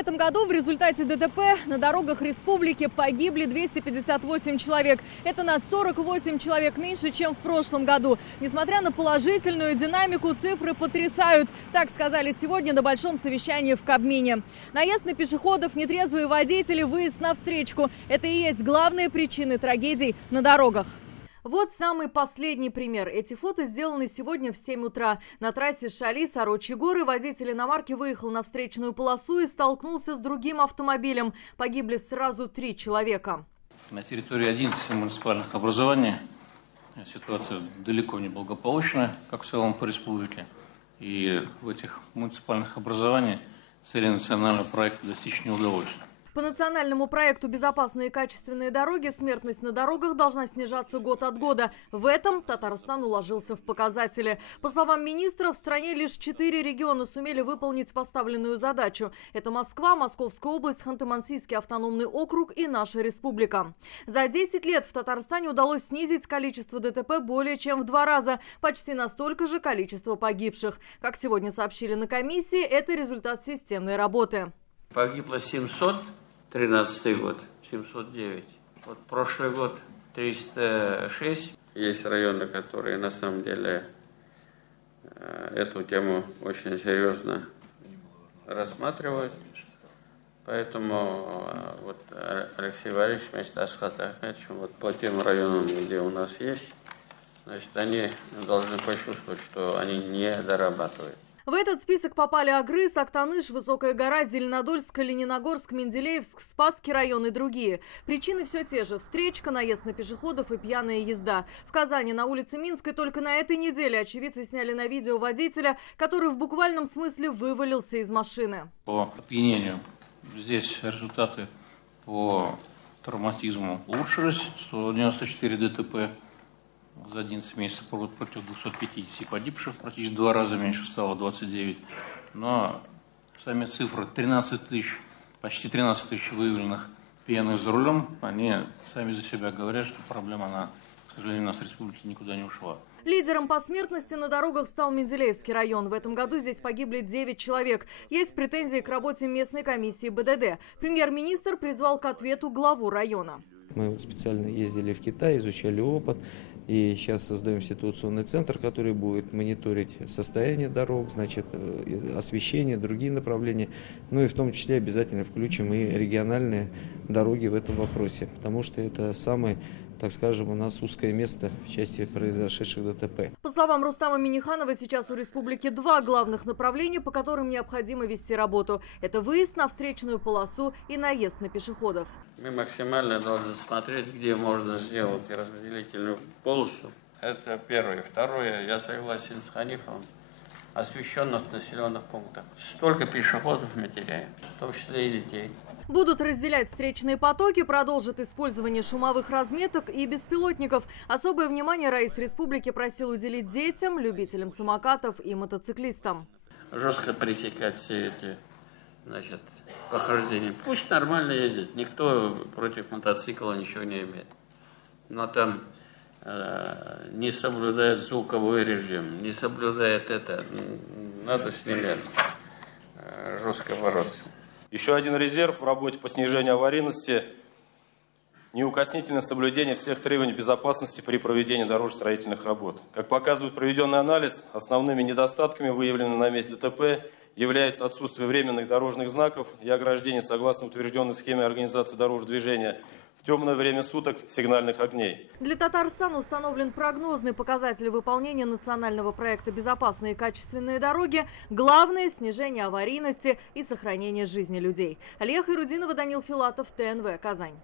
этом году в результате ДТП на дорогах республики погибли 258 человек. Это на 48 человек меньше, чем в прошлом году. Несмотря на положительную динамику, цифры потрясают. Так сказали сегодня на большом совещании в Кабмине. Наезд на пешеходов, нетрезвые водители, выезд на встречку – это и есть главные причины трагедий на дорогах. Вот самый последний пример. Эти фото сделаны сегодня в 7 утра. На трассе Шали-Сорочьи горы водитель иномарки выехал на встречную полосу и столкнулся с другим автомобилем. Погибли сразу 3 человека. На территории 11 муниципальных образований ситуация далеко не благополучная, как в целом по республике. И в этих муниципальных образованиях цели национального проекта достичь не удалось. По национальному проекту «Безопасные и качественные дороги» смертность на дорогах должна снижаться год от года. В этом Татарстан уложился в показатели. По словам министра, в стране лишь 4 региона сумели выполнить поставленную задачу. Это Москва, Московская область, Ханты-Мансийский автономный округ и наша республика. За 10 лет в Татарстане удалось снизить количество ДТП более чем в 2 раза. Почти настолько же количество погибших. Как сегодня сообщили на комиссии, это результат системной работы. Погибло 713 год, 709. Вот прошлый год 306. Есть районы, которые на самом деле эту тему очень серьезно рассматривают. Поэтому вот Алексей Валерьевич вместе с Асхатом Ахмедовичем вот по тем районам, где у нас есть, значит, они должны почувствовать, что они не дорабатывают. В этот список попали Агрыз, Актаныш, Высокая гора, Зеленодольск, Лениногорск, Менделеевск, Спасский район и другие. Причины все те же – встречка, наезд на пешеходов и пьяная езда. В Казани на улице Минской только на этой неделе очевидцы сняли на видео водителя, который в буквальном смысле вывалился из машины. По опьянению здесь результаты по травматизму улучшились. 194 ДТП. За 11 месяцев против 250 погибших, практически в 2 раза меньше стало, 29. Но сами цифры 13 тысяч, почти 13 тысяч выявленных пьяных за рулем, они сами за себя говорят, что проблема, она, к сожалению, у нас в республике никуда не ушла. Лидером по смертности на дорогах стал Менделеевский район. В этом году здесь погибли 9 человек. Есть претензии к работе местной комиссии БДД. Премьер-министр призвал к ответу главу района. Мы специально ездили в Китай, изучали опыт. И сейчас создаем ситуационный центр, который будет мониторить состояние дорог, значит, освещение, другие направления. Ну и в том числе обязательно включим и региональные дороги в этом вопросе. Потому что это самое, так скажем, у нас узкое место в части произошедших ДТП. По словам Рустама Минниханова, сейчас у республики 2 главных направления, по которым необходимо вести работу. Это выезд на встречную полосу и наезд на пешеходов. Мы максимально должны смотреть, где можно сделать разделительную полосу. Это первое. Второе, я согласен с Ханифом, освещенных населенных пунктах. Столько пешеходов мы теряем, в том числе и детей. Будут разделять встречные потоки, продолжат использование шумовых разметок и беспилотников. Особое внимание Раис Республики просил уделить детям, любителям самокатов и мотоциклистам. Жестко пресекать все эти, значит, похождения. Пусть нормально ездит, никто против мотоцикла ничего не имеет. Но там не соблюдает звуковой режим, не соблюдает это. Надо с ними жестко бороться. Еще один резерв в работе по снижению аварийности – неукоснительное соблюдение всех требований безопасности при проведении дорожно-строительных работ. Как показывает проведенный анализ, основными недостатками, выявленными на месте ДТП, являются отсутствие временных дорожных знаков и ограждений согласно утвержденной схеме организации дорожного движения, в темное время суток сигнальных огней. Для Татарстана установлен прогнозный показатель выполнения национального проекта «Безопасные и качественные дороги». Главное – снижение аварийности и сохранение жизни людей. Алия Хайрудинова, Данил Филатов, ТНВ, Казань.